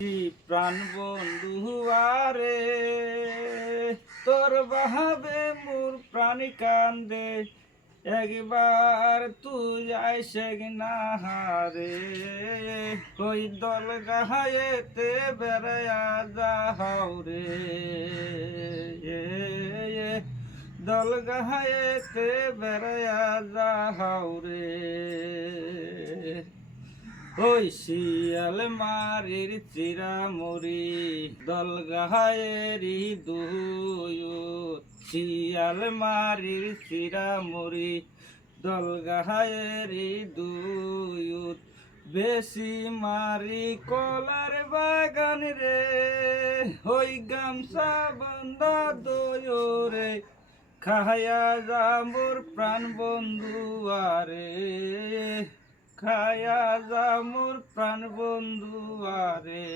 প্রাণ বন্ধু আরে তোর বাহাবে মোর প্রাণী কান্দে একবার তুই আইসে না হারে ওই দল গাহায়েতে বেড়ায়া যাও রে দল গাহায়েতে বেড়ায়া যাও রে ওই শিয়াল মারির চিরামরি দল গাহায়েরি দুয়ুত শিয়াল মারির চিরামরি দল গাহায়েরি দুয়ুত বেশি মারি কলার বাগান রে ওই গামছা বন্ধা দয় রে খায়া যামোর প্রাণ বন্ধু আরে খায়া যা মোর প্রাণ বন্ধু আরে